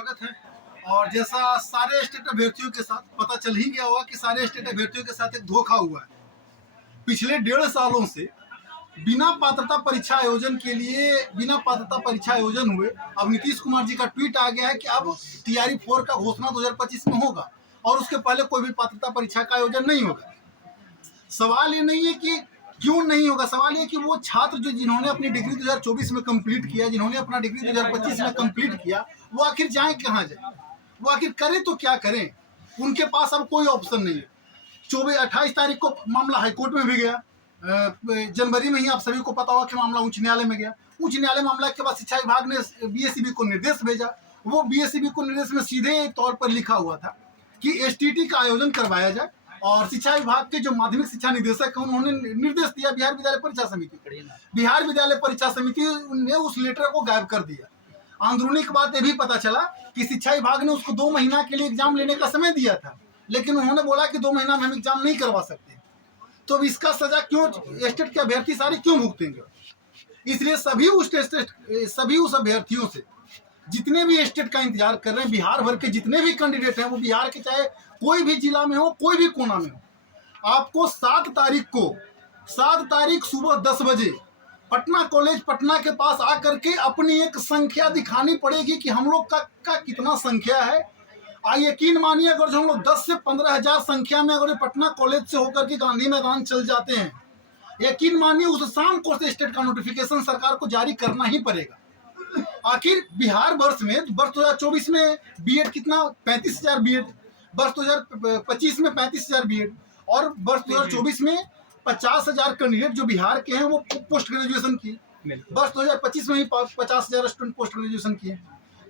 स्वागत है। और जैसा सारे स्टेट अभ्यर्थियों के साथ पता चल ही गया होगा कि सारे स्टेट अभ्यर्थियों के साथ एक धोखा हुआ है। पिछले 1.5 सालों से बिना पात्रता परीक्षा आयोजन के लिए बिना पात्रता परीक्षा आयोजन हुए। अब नीतीश कुमार जी का ट्वीट आ गया है कि अब टीआरई 4 का घोषणा 2025 में होगा और उसके पहले कोई भी पात्रता परीक्षा का आयोजन नहीं होगा। सवाल ये नहीं है कि क्यों नहीं होगा, सवाल ये कि वो छात्र जिन्होंने अपनी डिग्री 2024 में कंप्लीट किया, जिन्होंने अपना डिग्री 2025 में कंप्लीट किया, वो आखिर जाएं कहाँ जाएं, वो आखिर करें तो क्या करें। उनके पास अब कोई ऑप्शन नहीं है। 28 तारीख को मामला हाईकोर्ट में भी गया। जनवरी में ही आप सभी को पता होगा कि मामला उच्च न्यायालय में गया। उच्च न्यायालय मामला के बाद शिक्षा विभाग ने बीएसईबी को निर्देश भेजा। वो बीएसईबी को निर्देश में सीधे तौर पर लिखा हुआ था कि एसटीटी का आयोजन करवाया जाए। और शिक्षा विभाग के जो माध्यमिक शिक्षा निदेशक हैं उन्होंने निर्देश दिया बिहार विद्यालय परीक्षा समिति। बिहार विद्यालय परीक्षा समिति ने उस लेटर को गायब कर दिया। अंदरूनी की बात ये भी पता चला कि शिक्षा विभाग ने उसको 2 महीना के लिए एग्जाम लेने का समय दिया था, लेकिन उन्होंने बोला कि 2 महीना में हम एग्जाम नहीं करवा सकते। तो अब इसका सजा क्यों स्टेट के अभ्यर्थी सारे क्यों भुगतेंगे? इसलिए सभी उस अभ्यर्थियों से जितने भी स्टेट का इंतजार कर रहे हैं, बिहार भर के जितने भी कैंडिडेट हैं, वो बिहार के चाहे कोई भी जिला में हो, कोई भी कोना में हो, आपको 7 तारीख सुबह 10 बजे पटना कॉलेज पटना के पास आकर के अपनी एक संख्या दिखानी पड़ेगी कि हम लोग का कितना संख्या है। यकीन मानिए, अगर जो हम लोग 10 से 15 हजार संख्या में अगर पटना कॉलेज से होकर के गांधी मैदान चल जाते हैं, यकीन मानिए उस शाम को स्टेट का नोटिफिकेशन सरकार को जारी करना ही पड़ेगा। आखिर बिहार वर्ष 2024 में बीएड कितना 35,000 बीएड, वर्ष 2025 में 35,000 बीएड और वर्ष 2024 में 50,000 कैंडिडेट जो बिहार के हैं वो पोस्ट ग्रेजुएशन किए। वर्ष 2025 में ही 50,000 स्टूडेंट पोस्ट ग्रेजुएशन किए।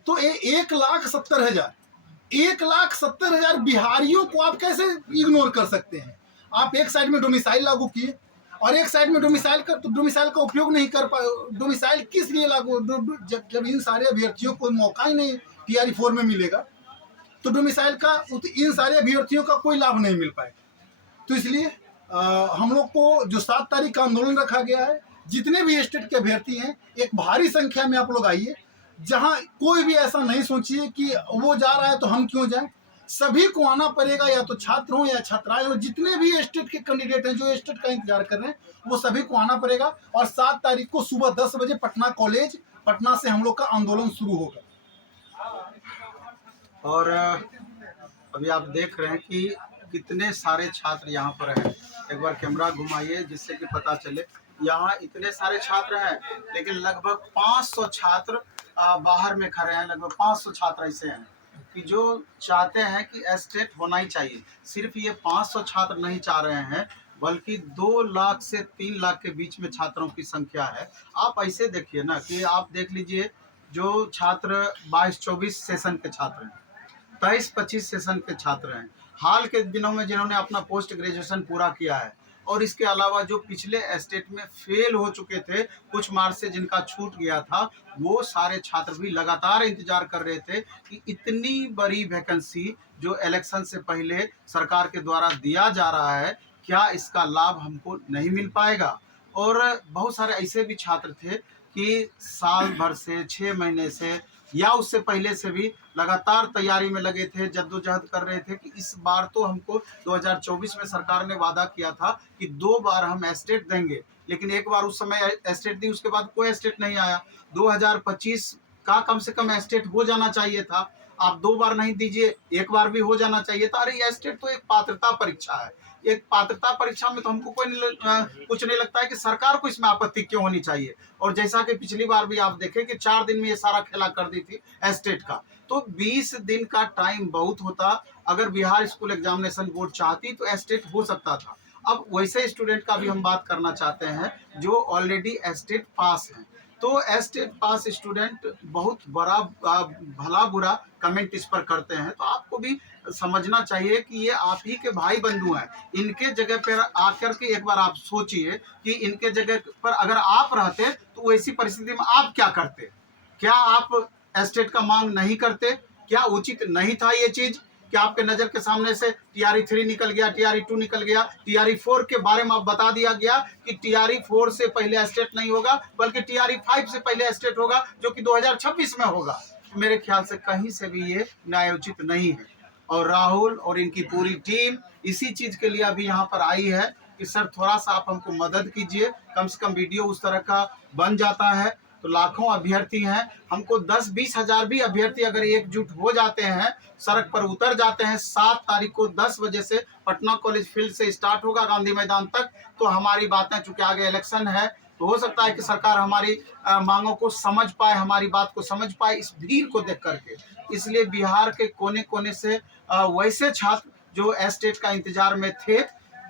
तो 1,70,000 बिहारियों को आप कैसे इग्नोर कर सकते हैं? आप एक साइड में डोमिसाइल लागू किए और एक साइड में डोमिसाइल का उपयोग नहीं कर पाए। डोमिसाइल किस लिए लागू? जब इन सारे अभ्यर्थियों को मौका ही नहीं टीआरई 4 में मिलेगा तो डोमिसाइल का इन सारे अभ्यर्थियों का कोई लाभ नहीं मिल पाएगा। तो इसलिए हम लोग को जो 7 तारीख का आंदोलन रखा गया है, जितने भी स्टेट के अभ्यर्थी हैं एक भारी संख्या में आप लोग आइए। जहां कोई भी ऐसा नहीं सोचिए कि वो जा रहा है तो हम क्यों जाएं। सभी को आना पड़ेगा, या तो छात्र हो या छात्राएं हो, जितने भी स्टेट के कैंडिडेट हैं जो स्टेट का इंतजार कर रहे हैं वो सभी को आना पड़ेगा। और 7 तारीख को सुबह 10 बजे पटना कॉलेज पटना से हम लोग का आंदोलन शुरू होगा। और अभी आप देख रहे हैं कि कितने सारे छात्र यहाँ पर हैं। एक बार कैमरा घुमाइए जिससे कि पता चले। यहाँ इतने सारे छात्र हैं, लेकिन लगभग 500 छात्र बाहर में खड़े हैं। लगभग 500 छात्र ऐसे हैं कि जो चाहते हैं कि एस्टेट होना ही चाहिए। सिर्फ ये 500 छात्र नहीं चाह रहे हैं, बल्कि 2 लाख से 3 लाख के बीच में छात्रों की संख्या है। आप ऐसे देखिए ना कि आप देख लीजिए, जो छात्र 22-24 सेशन के छात्र हैं, 23-25 सेशन के छात्र हैं, हाल के दिनों में जिन्होंने अपना पोस्ट ग्रेजुएशन पूरा किया है, और इसके अलावा जो पिछले स्टेट में फेल हो चुके थे, कुछ मार्क्स से जिनका छूट गया था, वो सारे छात्र भी लगातार इंतजार कर रहे थे कि इतनी बड़ी वैकेंसी जो इलेक्शन से पहले सरकार के द्वारा दिया जा रहा है, क्या इसका लाभ हमको नहीं मिल पाएगा। और बहुत सारे ऐसे भी छात्र थे कि साल भर से 6 महीने से या उससे पहले से भी लगातार तैयारी में लगे थे, जद्दोजहद कर रहे थे कि इस बार तो हमको 2024 में सरकार ने वादा किया था कि 2 बार हम एस्टेट देंगे, लेकिन एक बार उस समय एस्टेट दी, उसके बाद कोई एस्टेट नहीं आया। 2025 का कम से कम एस्टेट हो जाना चाहिए था। आप 2 बार नहीं दीजिए, 1 बार भी हो जाना चाहिए था। अरे एस्टेट तो एक पात्रता परीक्षा है। एक पात्रता परीक्षा में तो हमको कुछ नहीं लगता है कि सरकार को इसमें आपत्ति क्यों होनी चाहिए। और जैसा कि पिछली बार भी आप देखें कि 4 दिन में ये सारा खेला कर दी थी एस्टेट का, तो 20 दिन का टाइम बहुत होता। अगर बिहार स्कूल एग्जामिनेशन बोर्ड चाहती तो एस्टेट हो सकता था। अब वैसे स्टूडेंट का भी हम बात करना चाहते हैं जो ऑलरेडी एस्टेट पास हैं। तो एस्टेट पास स्टूडेंट बहुत बड़ा भला बुरा कमेंट इस पर करते हैं, तो आपको भी समझना चाहिए कि ये आप ही के भाई बंधु हैं। इनके जगह पर आकर के एक बार आप सोचिए कि इनके जगह पर अगर आप रहते तो वैसी परिस्थिति में आप क्या करते। क्या आप एस्टेट का मांग नहीं करते? क्या उचित नहीं था ये चीज? क्या आपके नजर के सामने से टीआरई 3 निकल गया, टीआरई 2 निकल गया, टीआरई 4 के बारे में आप बता दिया गया कि टीआरई 4 से पहले एस्टेट नहीं होगा, बल्कि टीआरई 5 से पहले एस्टेट होगा, जो कि 2026 में होगा। मेरे ख्याल से कहीं से भी ये न्यायोचित नहीं है। और राहुल और इनकी पूरी टीम इसी चीज के लिए अभी यहाँ पर आई है कि सर थोड़ा सा आप हमको मदद कीजिए, कम से कम वीडियो उस तरह का बन जाता है तो लाखों अभ्यर्थी हैं, हमको 10-20 हजार भी अभ्यर्थी अगर एकजुट हो जाते हैं, सड़क पर उतर जाते हैं, 7 तारीख को 10 बजे से पटना कॉलेज फील्ड से स्टार्ट होगा गांधी मैदान तक, तो हमारी बातें, चूंकि आगे इलेक्शन है तो हो सकता है कि सरकार हमारी मांगों को समझ पाए, हमारी बात को समझ पाए इस भीड़ को देख करके। इसलिए बिहार के कोने कोने से वैसे छात्र जो एस्टेट का इंतजार में थे,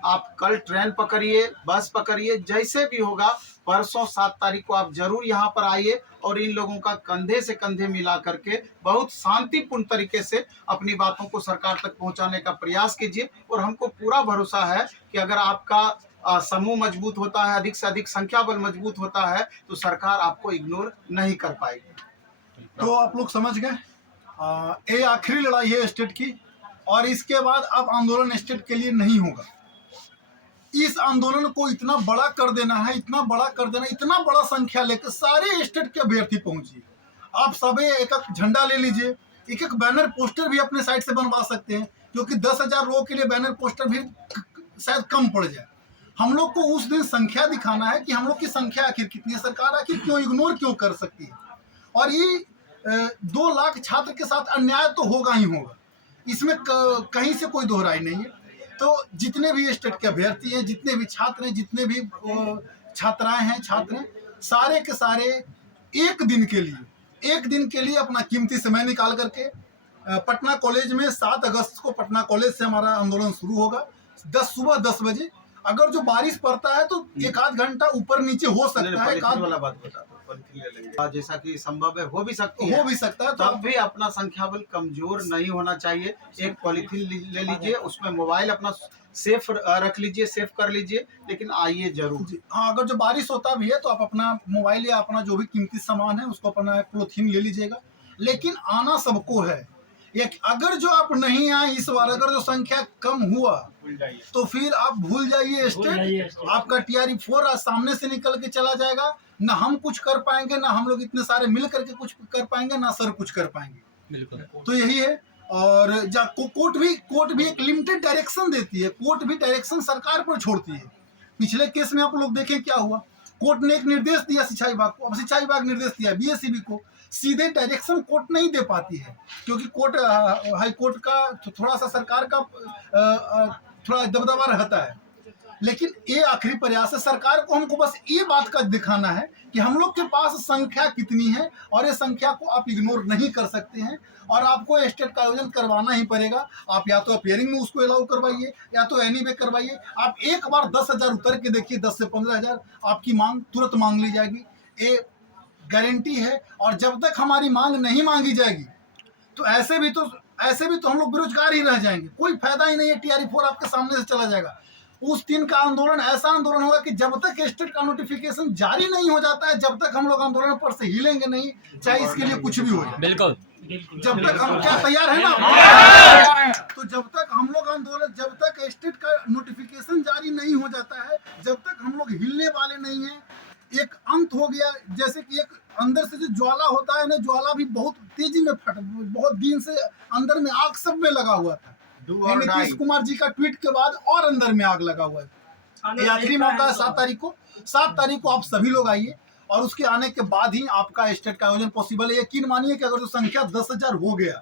आप कल ट्रेन पकड़िए, बस पकड़िए, जैसे भी होगा परसों 7 तारीख को आप जरूर यहाँ पर आइए और इन लोगों का कंधे से कंधे मिला करके बहुत शांतिपूर्ण तरीके से अपनी बातों को सरकार तक पहुँचाने का प्रयास कीजिए। और हमको पूरा भरोसा है कि अगर आपका समूह मजबूत होता है, अधिक से अधिक संख्या बल मजबूत होता है, तो सरकार आपको इग्नोर नहीं कर पाएगी। तो आप लोग समझ गए, ये आखिरी लड़ाई है स्टेट की, और इसके बाद अब आंदोलन स्टेट के लिए नहीं होगा। इस आंदोलन को इतना बड़ा कर देना है, इतना बड़ा कर देना, इतना बड़ा संख्या लेकर सारे स्टेट के अभ्यर्थी पहुंचिए। आप सब एक एक झंडा ले लीजिए, एक एक बैनर पोस्टर भी अपने साइड से बनवा सकते हैं, क्योंकि 10,000 लोगों के लिए बैनर पोस्टर भी शायद कम पड़ जाए। हम लोग को उस दिन संख्या दिखाना है कि हम लोग की संख्या आखिर कितनी है, सरकार आखिर क्यों इग्नोर क्यों कर सकती है। और ये 2 लाख छात्र के साथ अन्याय तो होगा ही होगा, इसमें कहीं से कोई दोहराई नहीं है। तो जितने भी स्टेट के अभ्यर्थी हैं, जितने भी छात्र हैं, जितने भी छात्राएं हैं, छात्र हैं, सारे के सारे एक दिन के लिए अपना कीमती समय निकाल करके पटना कॉलेज में 7 अगस्त को पटना कॉलेज से हमारा आंदोलन शुरू होगा, सुबह 10 बजे। अगर जो बारिश पड़ता है तो 1-8 घंटा ऊपर नीचे हो सकता है, वाला बात बता दो, जैसा कि संभव है हो भी सकता है, तो तब भी अपना संख्या बल कमजोर नहीं होना चाहिए। एक पॉलिथीन ले लीजिए, उसमें मोबाइल अपना सेफ रख लीजिए, सेफ कर लीजिए, लेकिन आइए जरूर। हाँ, अगर जो बारिश होता भी है तो आप अपना मोबाइल या अपना जो भी कीमती सामान है उसको अपना पॉलिथीन ले लीजिएगा, लेकिन आना सबको है। एक अगर जो आप नहीं आए इस बार, अगर जो संख्या कम हुआ तो फिर आप भूल जाइए स्टेट, आपका TRE-4 आज सामने से निकल के चला जाएगा। ना हम कुछ कर पाएंगे, ना हम लोग इतने सारे मिल करके कुछ कर पाएंगे, ना सर कुछ कर पाएंगे। बिल्कुल, तो यही है। और कोर्ट भी एक लिमिटेड डायरेक्शन देती है, कोर्ट भी डायरेक्शन सरकार पर छोड़ती है। पिछले केस में आप लोग देखें क्या हुआ, कोर्ट ने एक निर्देश दिया सिंचाई विभाग को, अब सिंचाई विभाग निर्देश दिया BSEB को, सीधे डायरेक्शन कोर्ट नहीं दे पाती है, क्योंकि कोर्ट हाई कोर्ट का थोड़ा सा सरकार का थोड़ा दबदबा रहता है। लेकिन ये आखिरी प्रयास है, सरकार को हमको बस ये बात का दिखाना है कि हम लोग के पास संख्या कितनी है, और ये संख्या को आप इग्नोर नहीं कर सकते हैं, और आपको स्टेट का आयोजन करवाना ही पड़ेगा। आप या तो अपियरिंग में उसको अलाउ करवाइए, या तो एनी करवाइए। आप एक बार 10,000 उतर के देखिए, 10 से 15,000 आपकी मांग तुरंत मांग ली जाएगी, ये गारंटी है। और जब तक हमारी मांग नहीं मांगी जाएगी तो ऐसे भी तो हम लोग बेरोजगार ही रह जाएंगे, कोई फायदा ही नहीं है। TRE-4 आपके सामने से चला जाएगा। उस दिन का आंदोलन ऐसा आंदोलन होगा कि जब तक स्टेट का नोटिफिकेशन जारी नहीं हो जाता है, जब तक हम लोग आंदोलन पर से हिलेंगे नहीं, चाहे इसके लिए कुछ भी हो जाए। बिल्कुल, जब तक हम क्या तैयार है ना, तो जब तक हम लोग आंदोलन, जब तक स्टेट का नोटिफिकेशन जारी नहीं हो जाता है, जब तक हम लोग हिलने वाले नहीं हैं। एक अंत हो गया, जैसे कि एक अंदर से जो ज्वाला होता है ना, ज्वाला भी बहुत तेजी में बहुत दिन से अंदर में आग सब में लगा हुआ था। नीतीश कुमार जी का ट्वीट के बाद और अंदर में आग लगा हुआ है। आखिरी मौका है 7 तारीख को। 7 तारीख को आप सभी लोग आइए, और उसके आने के बाद ही आपका स्टेट का आयोजन पॉसिबल है। यकीन मानिए कि अगर जो संख्या 10,000 हो गया,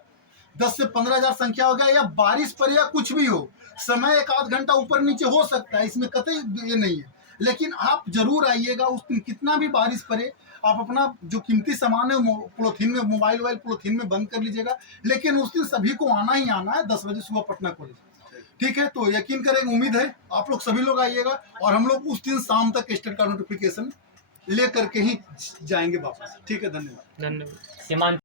10 से 15,000 संख्या हो गया, या बारिश पर या कुछ भी हो, समय 1-8 घंटा ऊपर नीचे हो सकता है, इसमें कतई ये नहीं है, लेकिन आप जरूर आइएगा। उस दिन कितना भी बारिश पड़े, आप अपना जो कीमती सामान है पॉलिथीन में, मोबाइल पॉलिथीन में बंद कर लीजिएगा, लेकिन उस दिन सभी को आना ही आना है 10 बजे सुबह पटना कॉलेज। ठीक है, तो यकीन करेंगे, उम्मीद है आप लोग सभी लोग आइएगा, और हम लोग उस दिन शाम तक स्टेट का नोटिफिकेशन ले करके ही जाएंगे वापस। ठीक है, धन्यवाद।